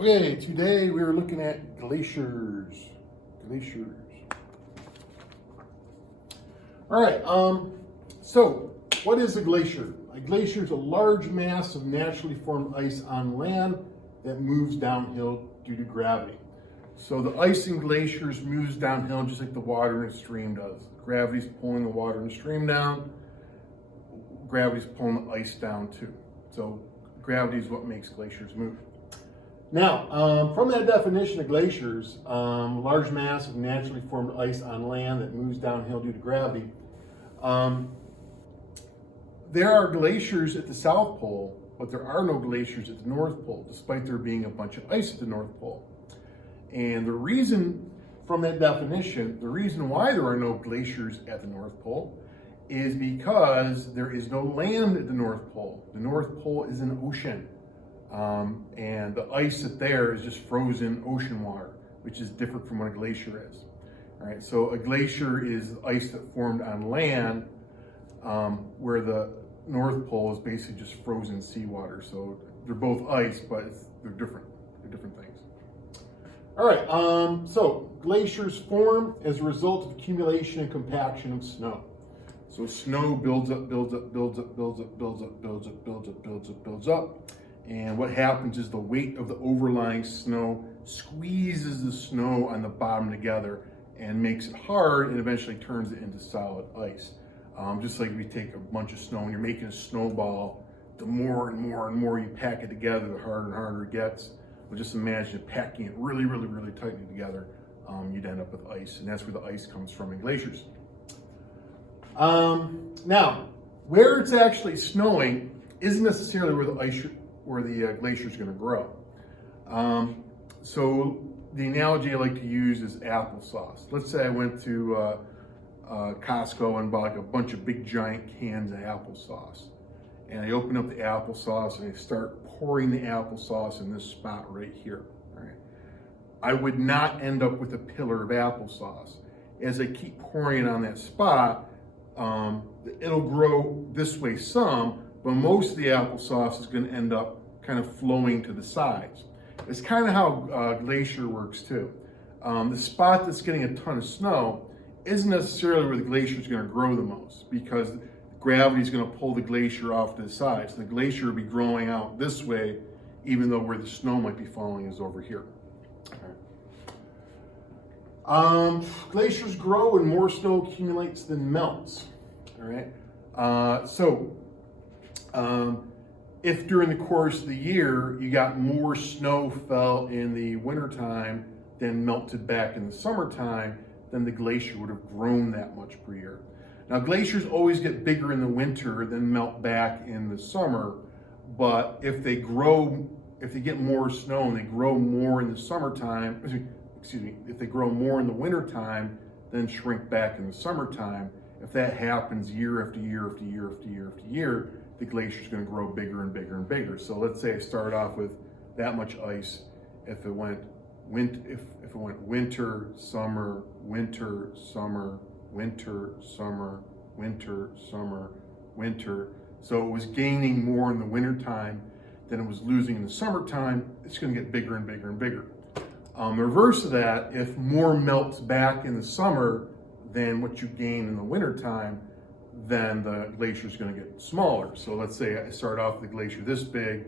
Okay, today we are looking at glaciers. Glaciers. All right, so what is a glacier? A glacier is a large mass of naturally formed ice on land that moves downhill due to gravity. So the ice in glaciers moves downhill just like the water in a stream does. Gravity's pulling the water in the stream down. Gravity's pulling the ice down too. So gravity is what makes glaciers move. Now, from that definition of glaciers, large mass of naturally formed ice on land that moves downhill due to gravity. There are glaciers at the South Pole, but there are no glaciers at the North Pole, despite there being a bunch of ice at the North Pole. And the reason, from that definition, the reason why there are no glaciers at the North Pole is because there is no land at the North Pole. The North Pole is an ocean. And the ice that's there is just frozen ocean water, which is different from what a glacier is. All right, so a glacier is ice that formed on land, where the North Pole is basically just frozen seawater. So they're both ice, but they're different. They're different things. All right, so glaciers form as a result of accumulation and compaction of snow. So snow builds up, builds up, builds up, builds up, builds up, builds up, builds up, builds up, builds up. And what happens is the weight of the overlying snow squeezes the snow on the bottom together and makes it hard and eventually turns it into solid ice. Just like we take a bunch of snow and you're making a snowball, the more and more and more you pack it together, the harder and harder it gets. Well, just imagine packing it really, really, really tightly together, you'd end up with ice. And that's where the ice comes from in glaciers. Now, where it's actually snowing isn't necessarily where the glacier is going to grow. So the analogy I like to use is applesauce. Let's say I went to Costco and bought like a bunch of big giant cans of applesauce. And I open up the applesauce and I start pouring the applesauce in this spot right here. All right. I would not end up with a pillar of applesauce. As I keep pouring it on that spot, it'll grow this way some, but most of the applesauce is going to end up kind of flowing to the sides. It's kind of how glacier works too. The spot that's getting a ton of snow isn't necessarily where the glacier is going to grow the most, because gravity is going to pull the glacier off to the sides. The glacier will be growing out this way, even though where the snow might be falling is over here. All right. Glaciers grow when more snow accumulates than melts. All right. If during the course of the year you got more snow fell in the wintertime than melted back in the summertime, then the glacier would have grown that much per year. Now, glaciers always get bigger in the winter than melt back in the summer, but if they get more snow and they grow more in the summertime, if they grow more in the wintertime than shrink back in the summertime, if that happens year after year after year after year after year, the glacier is going to grow bigger and bigger and bigger. So let's say I start off with that much ice. If it went winter, summer, winter, summer, winter, summer, winter, summer, winter. So it was gaining more in the wintertime than it was losing in the summertime. It's going to get bigger and bigger and bigger. The reverse of that, if more melts back in the summer than what you gain in the wintertime, then the glacier is going to get smaller. So let's say I start off with the glacier this big,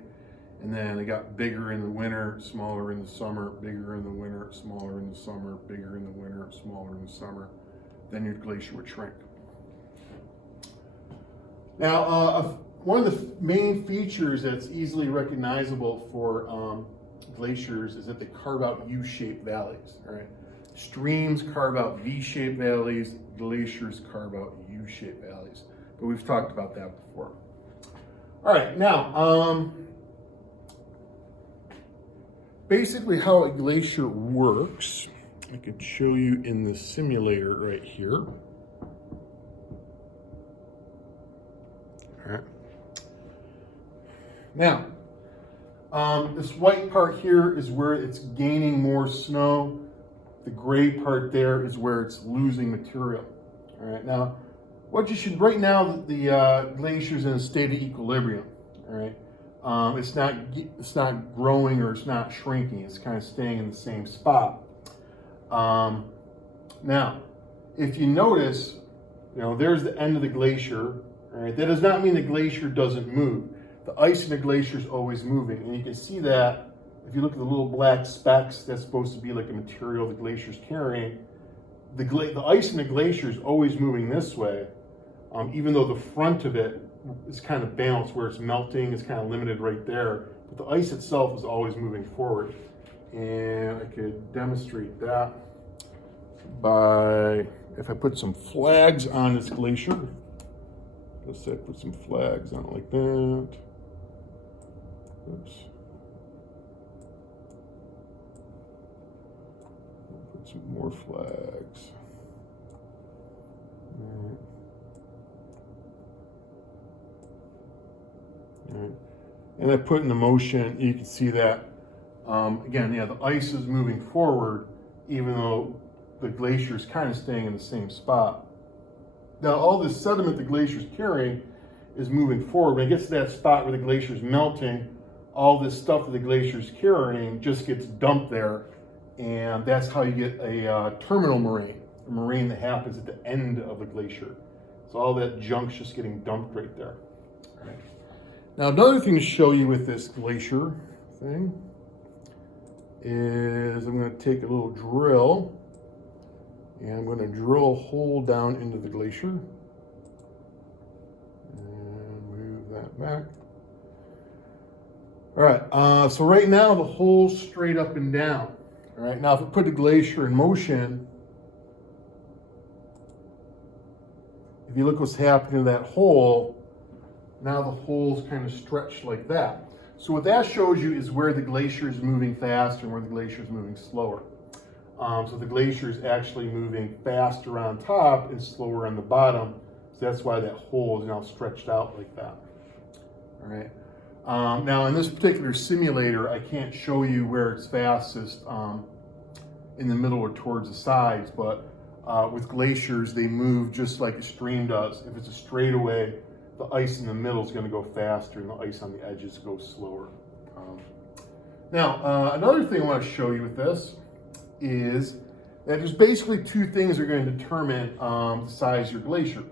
and then it got bigger in the winter, smaller in the summer, bigger in the winter, smaller in the summer, bigger in the winter, smaller in the summer. Then your glacier would shrink. Now, one of the main features that's easily recognizable for glaciers is that they carve out U-shaped valleys. All right, streams carve out V-shaped valleys. Glaciers carve out U-shaped valleys. But we've talked about that before. All right, now, basically how a glacier works, I could show you in the simulator right here. All right. Now, this white part here is where it's gaining more snow. The gray part there is where it's losing material. All right. Now, what you should, right now, the glacier's in a state of equilibrium. All right. It's not growing or it's not shrinking. It's kind of staying in the same spot. Now, if you notice, there's the end of the glacier. All right, that does not mean the glacier doesn't move. The ice in the glacier is always moving, and you can see that if you look at the little black specks. That's supposed to be like the material the glacier's carrying. The ice in the glacier is always moving this way, even though the front of it is kind of balanced where it's melting. It's kind of limited right there, but the ice itself is always moving forward. And I could demonstrate that by, if I put some flags on this glacier. Let's say I put some flags on it like that. Oops. Put some more flags. All right. And I put into motion, you can see that, again, yeah, the ice is moving forward, even though the glacier is kind of staying in the same spot. Now, all this sediment the glacier is carrying is moving forward. When it gets to that spot where the glacier is melting, all this stuff that the glacier is carrying just gets dumped there, and that's how you get a terminal moraine, a moraine that happens at the end of the glacier. So all that junk's just getting dumped right there. All right. Now, another thing to show you with this glacier thing is I'm going to take a little drill and I'm going to drill a hole down into the glacier and move that back. All right, so right now the hole's straight up and down. All right, now if I put the glacier in motion, if you look what's happening to that hole, now the hole's kind of stretched like that. So what that shows you is where the glacier is moving faster and where the glacier is moving slower. So the glacier is actually moving faster on top and slower on the bottom. So that's why that hole is now stretched out like that. All right. Now in this particular simulator, I can't show you where it's fastest in the middle or towards the sides, but with glaciers, they move just like a stream does. If it's a straightaway, the ice in the middle is going to go faster and the ice on the edges go slower. Now, another thing I want to show you with this is that there's basically two things that are going to determine the size of your glacier.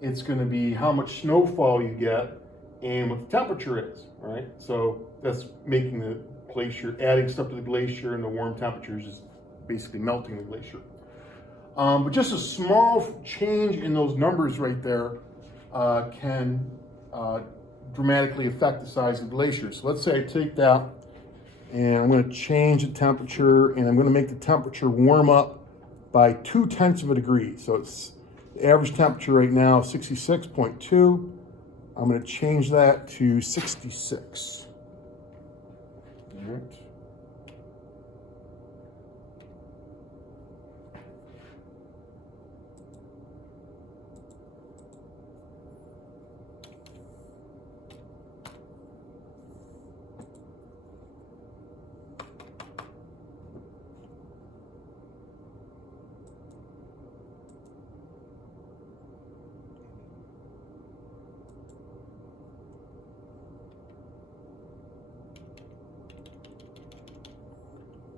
It's going to be how much snowfall you get and what the temperature is, right? So that's making the glacier, adding stuff to the glacier, and the warm temperatures is basically melting the glacier. But just a small change in those numbers right there can dramatically affect the size of the glacier. So let's say I take that and I'm going to change the temperature, and I'm going to make the temperature warm up by 0.2 of a degree. So it's the average temperature right now, 66.2. I'm going to change that to 66. All right.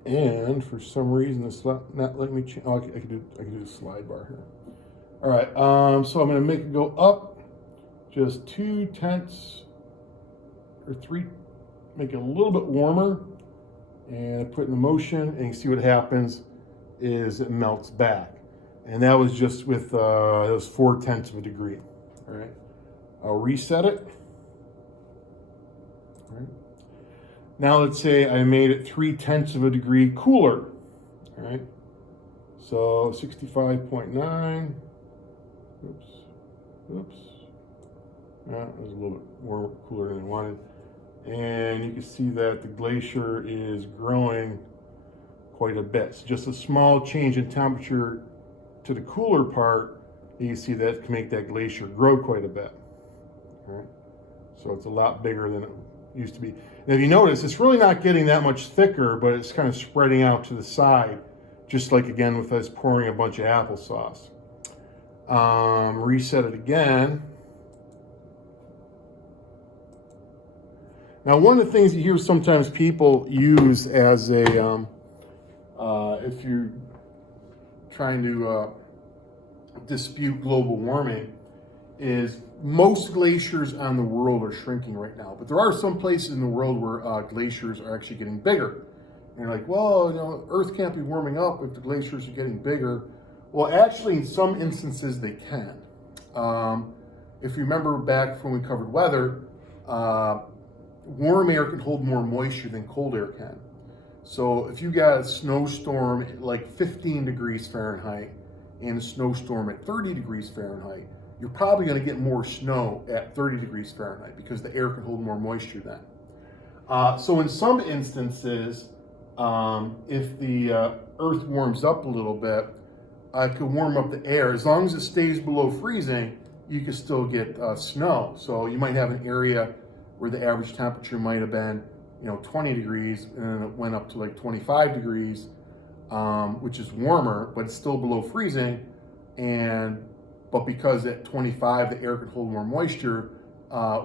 And for some reason, it's not letting me change. Oh, I can do the slide bar here. All right, so I'm going to make it go up just 0.2 or 3, make it a little bit warmer, and put it in motion, and you see what happens is it melts back. And that was just with that was 0.4 of a degree. All right, I'll reset it. All right. Now let's say I made it 0.3 of a degree cooler. All right, so 65.9. Oops. That was a little bit more cooler than I wanted. And you can see that the glacier is growing quite a bit. So just a small change in temperature to the cooler part, you can see that can make that glacier grow quite a bit. All right, so it's a lot bigger than it used to be. And if you notice, it's really not getting that much thicker, but it's kind of spreading out to the side, just like again with us pouring a bunch of applesauce. Reset it again. Now, one of the things you hear sometimes people use as a, if you're trying to dispute global warming, is most glaciers on the world are shrinking right now. But there are some places in the world where glaciers are actually getting bigger. And you're like, well, you know, Earth can't be warming up if the glaciers are getting bigger. Well, actually, in some instances, they can. If you remember back when we covered weather, warm air can hold more moisture than cold air can. So if you got a snowstorm at like 15 degrees Fahrenheit and a snowstorm at 30 degrees Fahrenheit, you're probably going to get more snow at 30 degrees Fahrenheit because the air can hold more moisture then. So in some instances, if the Earth warms up a little bit, it could warm up the air. As long as it stays below freezing, you can still get snow. So you might have an area where the average temperature might have been, 20 degrees, and then it went up to like 25 degrees, which is warmer, but it's still below freezing. But because at 25, the air can hold more moisture,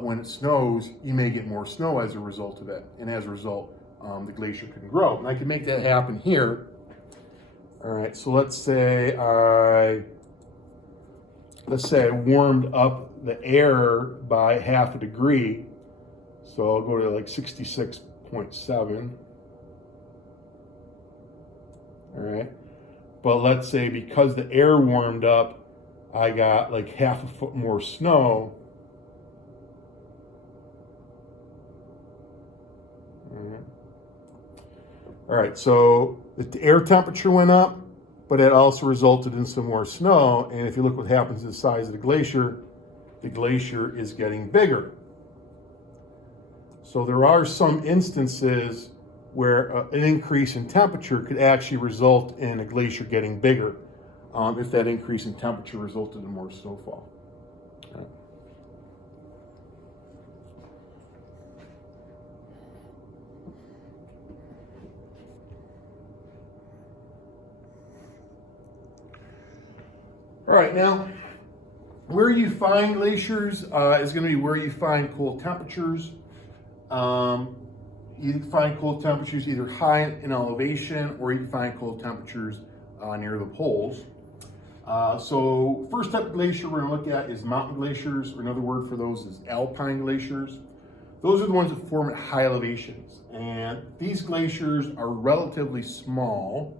when it snows, you may get more snow as a result of it. And as a result, the glacier can grow. And I can make that happen here. All right, so let's say I warmed up the air by half a degree. So I'll go to like 66.7. All right. But let's say because the air warmed up, I got like half a foot more snow. All right, so the air temperature went up, but it also resulted in some more snow. And if you look what happens to the size of the glacier is getting bigger. So there are some instances where an increase in temperature could actually result in a glacier getting bigger, if that increase in temperature resulted in more snowfall. Okay. All right, now, where you find glaciers is going to be where you find cold temperatures. You can find cold temperatures either high in elevation, or you can find cold temperatures near the poles. So first type of glacier we're going to look at is mountain glaciers, or another word for those is alpine glaciers. Those are the ones that form at high elevations. And these glaciers are relatively small.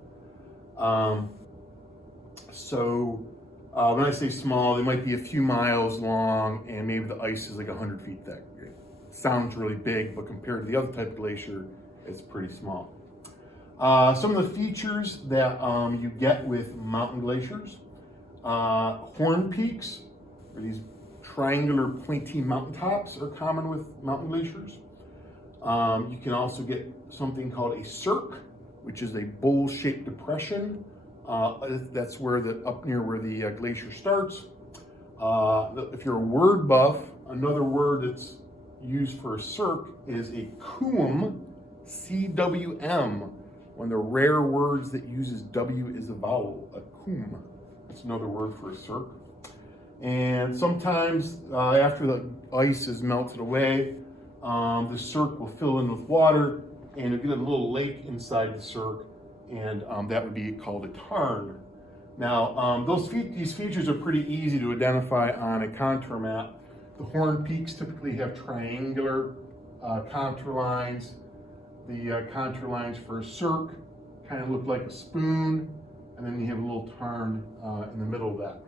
When I say small, they might be a few miles long, and maybe the ice is like 100 feet thick. It sounds really big, but compared to the other type of glacier, it's pretty small. Some of the features that you get with mountain glaciers, horn peaks, or these triangular pointy mountaintops, are common with mountain glaciers. You can also get something called a cirque, which is a bowl-shaped depression. That's up near where the glacier starts. If you're a word buff, another word that's used for a cirque is a cwm, C-W-M, one of the rare words that uses W as a vowel, a cwm. That's another word for a cirque. And sometimes after the ice is melted away, the cirque will fill in with water, and you'll get a little lake inside the cirque, and that would be called a tarn. Now, these features are pretty easy to identify on a contour map. The horn peaks typically have triangular contour lines. The contour lines for a cirque kind of look like a spoon, and then you have a little tarn in the middle of that.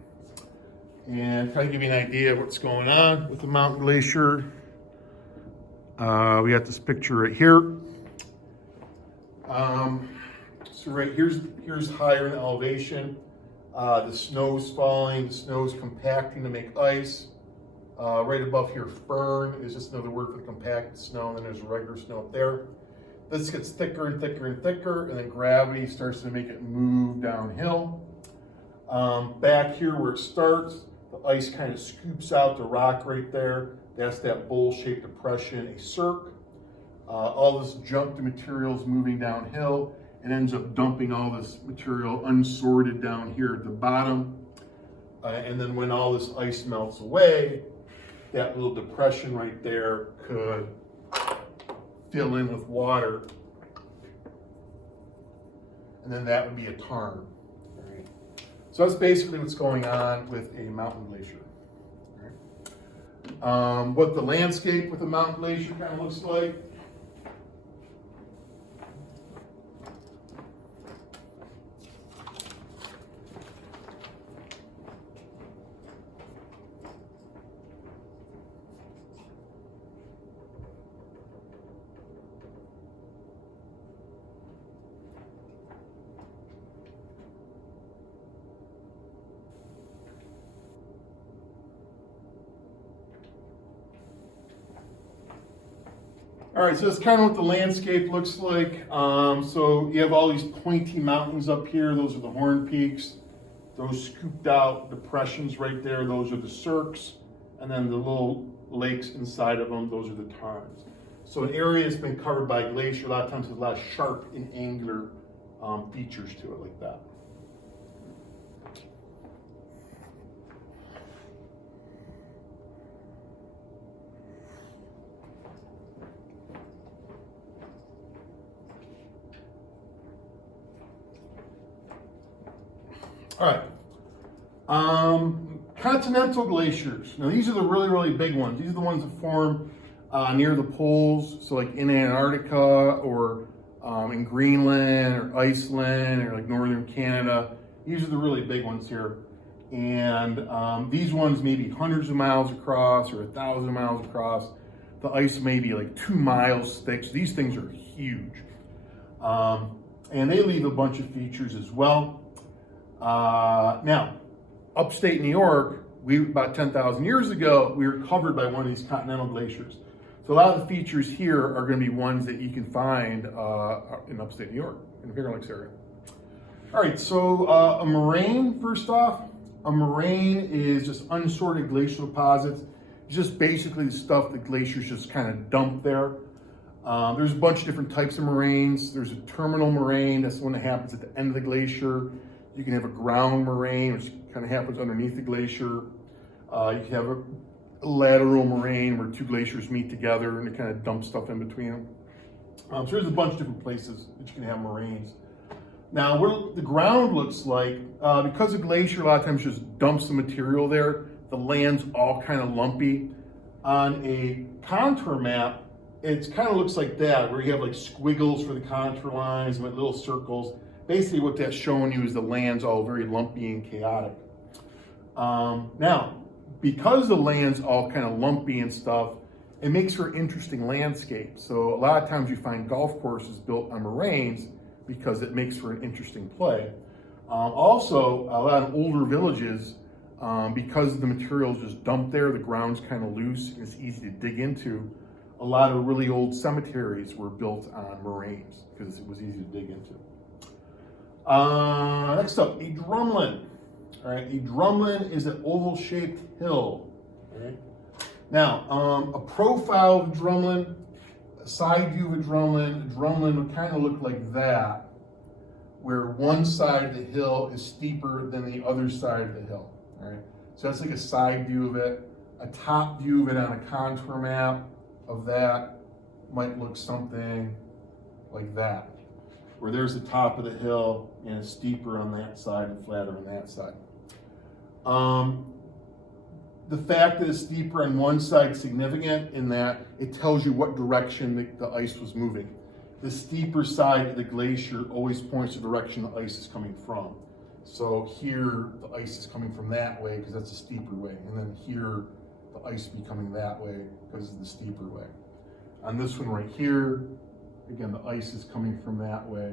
And to kind of give you an idea of what's going on with the mountain glacier, we got this picture right here. So right here's higher in elevation. The snow's falling, the snow's compacting to make ice. Right above here, firn is just another word for the compacted snow, and then there's regular snow up there. This gets thicker and thicker and thicker, and then gravity starts to make it move downhill. Back here where it starts, the ice kind of scoops out the rock right there. That's that bowl-shaped depression, a cirque. All this jumped material is moving downhill and ends up dumping all this material unsorted down here at the bottom. And then when all this ice melts away, that little depression right there could fill in with water. And then that would be a tarn. All right. So that's basically what's going on with a mountain glacier. All right. What the landscape with a mountain glacier kind of looks like. All right, so that's kind of what the landscape looks like. So you have all these pointy mountains up here. Those are the horn peaks. Those scooped out depressions right there, those are the cirques. And then the little lakes inside of them, those are the tarns. So an area that's been covered by glacier, a lot of times has a lot of sharp and angular features to it like that. All right, continental glaciers. Now these are the really, really big ones. These are the ones that form near the poles. So like in Antarctica or in Greenland or Iceland or like northern Canada. These are the really big ones here. And these ones may be hundreds of miles across or 1,000 miles across. The ice may be like 2 miles thick. So these things are huge. And they leave a bunch of features as well. Now, upstate New York, about 10,000 years ago, we were covered by one of these continental glaciers. So a lot of the features here are going to be ones that you can find in upstate New York, in the Finger Lakes area. All right, so a moraine, first off. A moraine is just unsorted glacial deposits. It's just basically the stuff that glaciers just kind of dump there. There's a bunch of different types of moraines. There's a terminal moraine, that's the one that happens at the end of the glacier. You can have a ground moraine, which kind of happens underneath the glacier. You can have a lateral moraine where two glaciers meet together and it kind of dumps stuff in between them. So there's a bunch of different places that you can have moraines. Now, what the ground looks like, because a glacier a lot of times just dumps the material there, the land's all kind of lumpy. On a contour map, it kind of looks like that, where you have like squiggles for the contour lines with little circles. Basically what that's showing you is the land's all very lumpy and chaotic. Now, because the land's all kind of lumpy and stuff, it makes for an interesting landscape. So a lot of times you find golf courses built on moraines because it makes for an interesting play. Also, a lot of older villages, because the material's just dumped there, the ground's kind of loose, and it's easy to dig into. A lot of really old cemeteries were built on moraines because it was easy to dig into. Next up, a drumlin. All right, a drumlin is an oval-shaped hill. All right. Now, a profile of a drumlin, a side view of a drumlin would kind of look like that, where one side of the hill is steeper than the other side of the hill. All right, so that's like a side view of it. A top view of it on a contour map of that might look something like that, where there's the top of the hill and it's steeper on that side and flatter on that side. The fact that it's steeper on one side is significant in that it tells you what direction the ice was moving. The steeper side of the glacier always points the direction the ice is coming from. So here the ice is coming from that way because that's a steeper way, and then here the ice will be coming that way because it's the steeper way. On this one right here, again, the ice is coming from that way,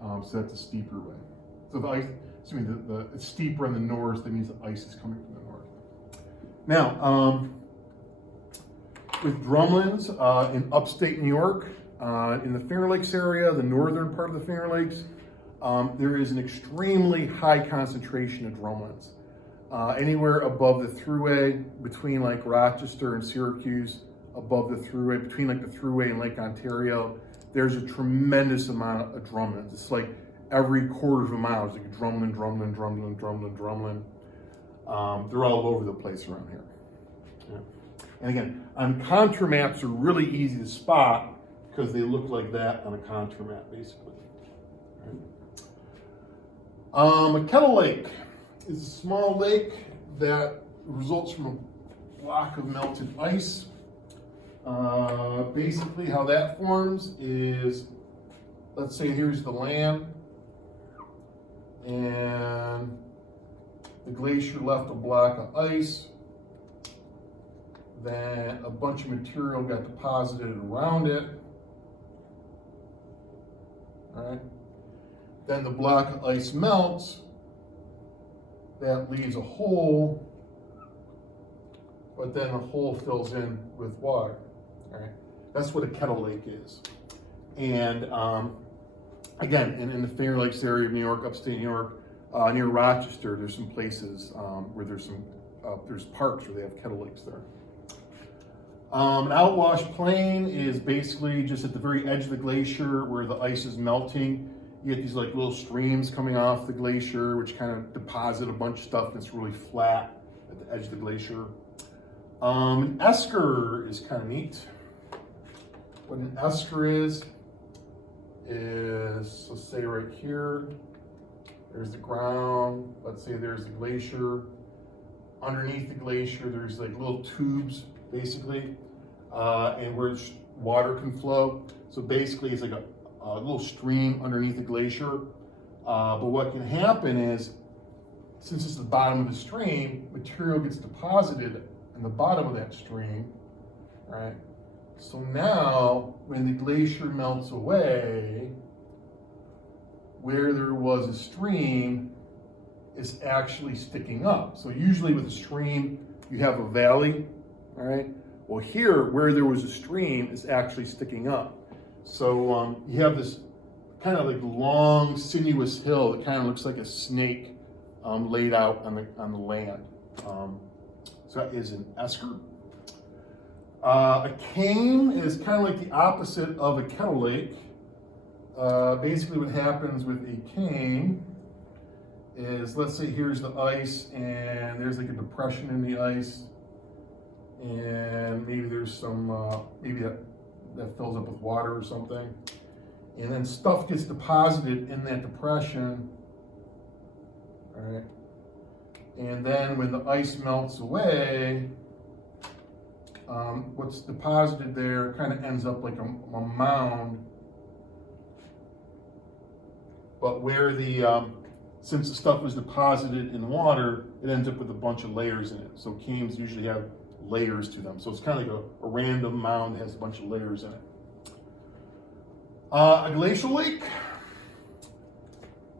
so that's a steeper way. So the ice, it's steeper on the north, that means the ice is coming from the north. Now, with drumlins in upstate New York, in the Finger Lakes area, the northern part of the Finger Lakes, there is an extremely high concentration of drumlins. Anywhere above the thruway, between like Rochester and Syracuse, above the thruway, between like the thruway and Lake Ontario, there's a tremendous amount of drumlins. It's like every quarter of a mile, it's like a drumlin. They're all over the place around here. Yeah. And again, on contour maps are really easy to spot because they look like that on a contour map, basically. Right. A kettle lake is a small lake that results from a block of melted ice. Basically, how that forms is, let's say here's the land, and the glacier left a block of ice. Then a bunch of material got deposited around it. All right. Then the block of ice melts. That leaves a hole, but then the hole fills in with water. All right. That's what a kettle lake is. And again, in the Finger Lakes area of New York, upstate New York, near Rochester, there's some places where there's parks where they have kettle lakes there. An outwash plain is basically just at the very edge of the glacier where the ice is melting. You get these like little streams coming off the glacier, which kind of deposit a bunch of stuff that's really flat at the edge of the glacier. An esker is kind of neat. What an esker is, let's say right here, there's the ground. Let's say there's the glacier. Underneath the glacier, there's like little tubes, basically, and where water can flow. So basically, it's like a little stream underneath the glacier. But what can happen is, since it's the bottom of the stream, material gets deposited in the bottom of that stream, right? So now, when the glacier melts away, where there was a stream is actually sticking up. So usually with a stream, you have a valley, all right? Well, here, where there was a stream is actually sticking up. So you have this kind of like long, sinuous hill that kind of looks like a snake laid out on the land. So that is an esker. A kame is kind of like the opposite of a kettle lake. Basically what happens with a kame is, let's say here's the ice and there's like a depression in the ice, and maybe there's some, maybe that fills up with water or something. And then stuff gets deposited in that depression, all right? And then when the ice melts away, what's deposited there kind of ends up like a mound. But where since the stuff was deposited in water, it ends up with a bunch of layers in it. So kames usually have layers to them. So it's kind of like a random mound that has a bunch of layers in it. A glacial lake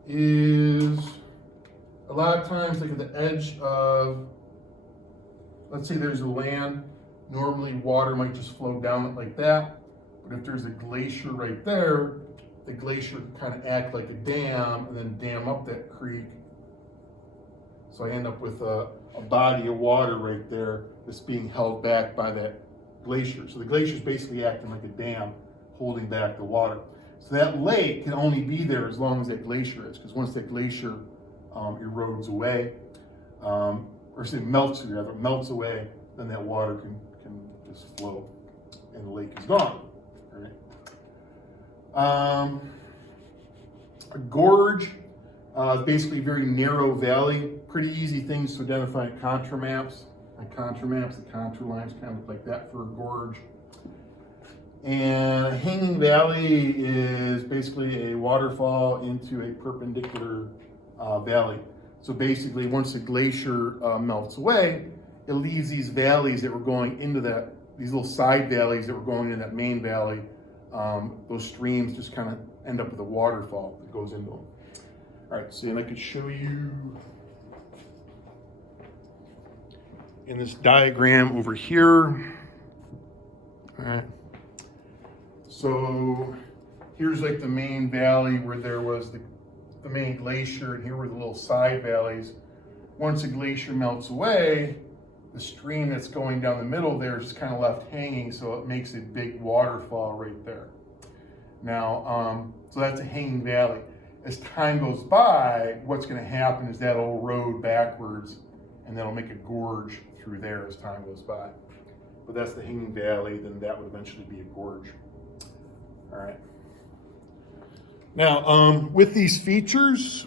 is a lot of times like at the edge of, let's say there's a land, normally water might just flow down it like that. But if there's a glacier right there, the glacier can kind of act like a dam and then dam up that creek. So I end up with a body of water right there that's being held back by that glacier. So the glacier is basically acting like a dam, holding back the water. So that lake can only be there as long as that glacier is, because once that glacier erodes away, or say melts away, then that water can just flow and the lake is gone. All right. A gorge is basically a very narrow valley. Pretty easy things to identify in contour maps. On contour maps, the contour lines kind of look like that for a gorge. And a hanging valley is basically a waterfall into a perpendicular valley. So basically, once the glacier melts away, it leaves these valleys that were going into that, these little side valleys that were going into that main valley. Those streams just kind of end up with a waterfall that goes into them. All right, so then I could show you in this diagram over here. All right. So here's like the main valley where there was the main glacier, and here were the little side valleys. Once the glacier melts away, the stream that's going down the middle there is just kind of left hanging, so it makes a big waterfall right there. Now, so that's a hanging valley. As time goes by, what's going to happen is that'll erode backwards, and that'll make a gorge through there as time goes by. But that's the hanging valley, then that would eventually be a gorge. All right. Now, with these features,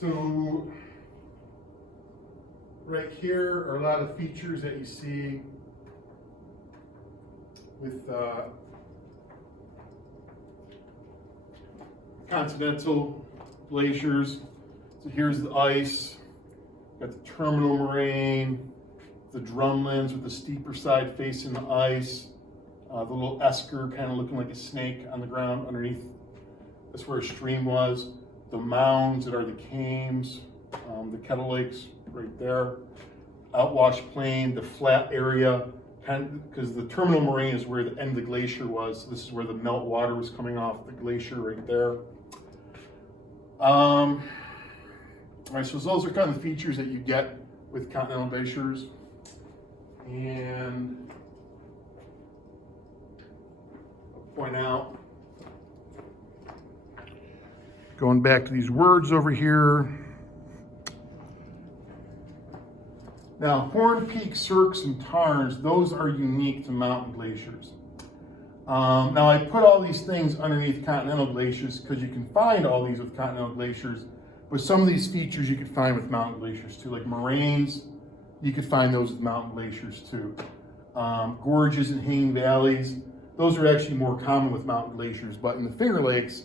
so right here are a lot of features that you see with Continental glaciers. So here's the ice, got the terminal moraine, the drumlins with the steeper side facing the ice, the little esker kind of looking like a snake on the ground underneath. That's where a stream was. The mounds that are the cames, the kettle lakes right there. Outwash plain, the flat area, kind of, because the terminal moraine is where the end of the glacier was. So this is where the melt water was coming off the glacier right there. All right, so those are kind of the features that you get with continental glaciers. And I'll point out, going back to these words over here. Now, Horn Peak cirques and tarns, those are unique to mountain glaciers. Now, I put all these things underneath continental glaciers because you can find all these with continental glaciers, but some of these features you could find with mountain glaciers too, like moraines, you could find those with mountain glaciers too. Gorges and hanging valleys, those are actually more common with mountain glaciers, but in the Finger Lakes,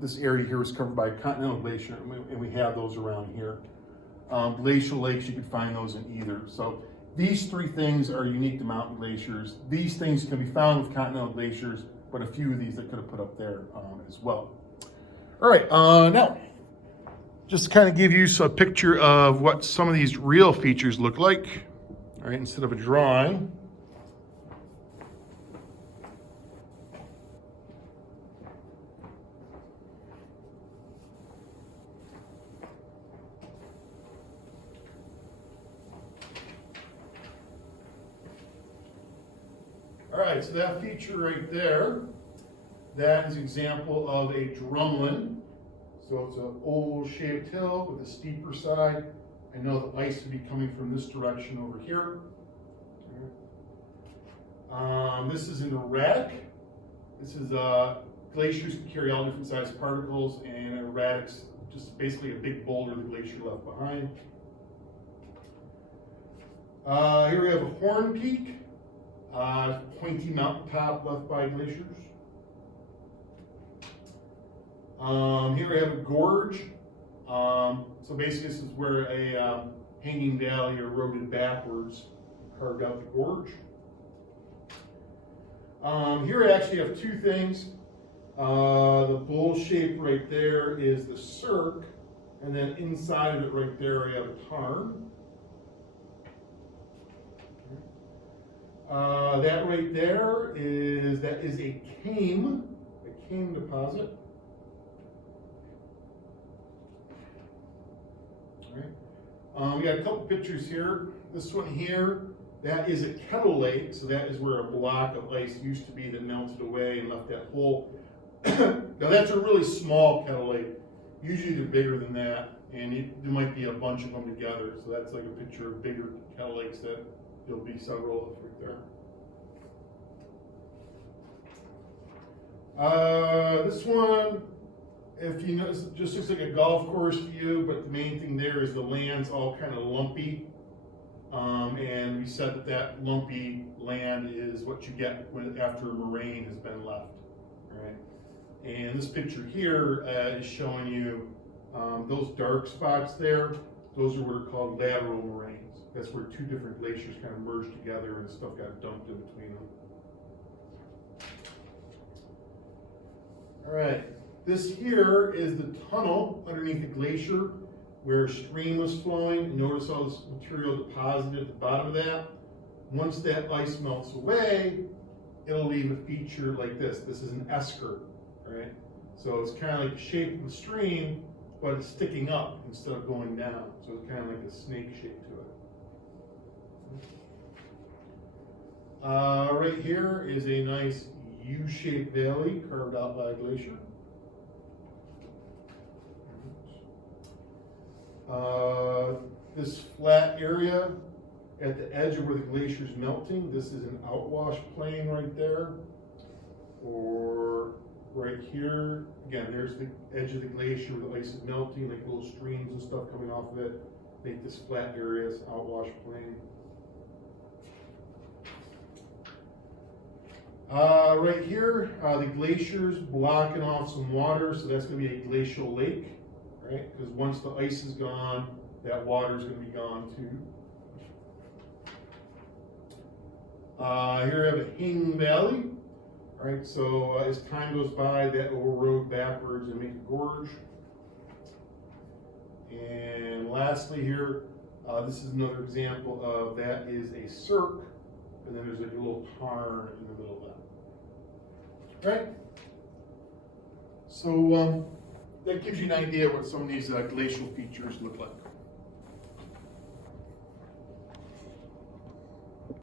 this area here was covered by a continental glacier, and we have those around here. Glacial lakes, you could find those in either. So these three things are unique to mountain glaciers. These things can be found with continental glaciers, but a few of these I could have put up there as well. All right, now, just to kind of give you a picture of what some of these real features look like. All right, instead of a drawing. All right, so that feature right there, that is an example of a drumlin. So it's an oval-shaped hill with a steeper side. I know the ice would be coming from this direction over here. This is an erratic. This is glaciers can carry all different sized particles, and erratic's just basically a big boulder the glacier left behind. Here we have a horn peak. Pointy mountaintop left by glaciers. Here we have a gorge. So basically this is where a hanging valley eroded backwards, carved out the gorge. Here I actually have two things. The bowl shape right there is the cirque, and then inside of it right there I have a tarn. That right there is a came deposit. All right. We got a couple pictures here. This one here, that is a kettle lake, so that is where a block of ice used to be that melted away and left that hole. Now that's a really small kettle lake. Usually they're bigger than that, and there might be a bunch of them together. So that's like a picture of bigger kettle lakes that there'll be several of right there. This one, if you notice, just looks like a golf course view, but the main thing there is the land's all kind of lumpy. And we said that lumpy land is what you get after a moraine has been left. All right. And this picture here is showing you those dark spots there. Those are what are called lateral moraines. That's where two different glaciers kind of merged together and stuff got dumped in between them. All right, this here is the tunnel underneath the glacier where a stream was flowing. Notice all this material deposited at the bottom of that. Once that ice melts away, it'll leave a feature like this. This is an esker, right? So it's kind of like the shape of the stream, but it's sticking up instead of going down. So it's kind of like a snake shape to it. Right here is a nice U-shaped valley carved out by a glacier. This flat area at the edge of where the glacier's melting. This is an outwash plain right there. Or right here, again, there's the edge of the glacier where the ice is melting, like little streams and stuff coming off of it. Make this flat area, this outwash plain. Right here, the glacier's blocking off some water, so that's going to be a glacial lake, right? Because once the ice is gone, that water is going to be gone too. Here I have a hanging valley, right? So as time goes by, that will erode backwards and make a gorge. And lastly here, this is another example of that is a cirque, and then there's like a little tarn in the middle of that. Right? So that gives you an idea what some of these glacial features look like.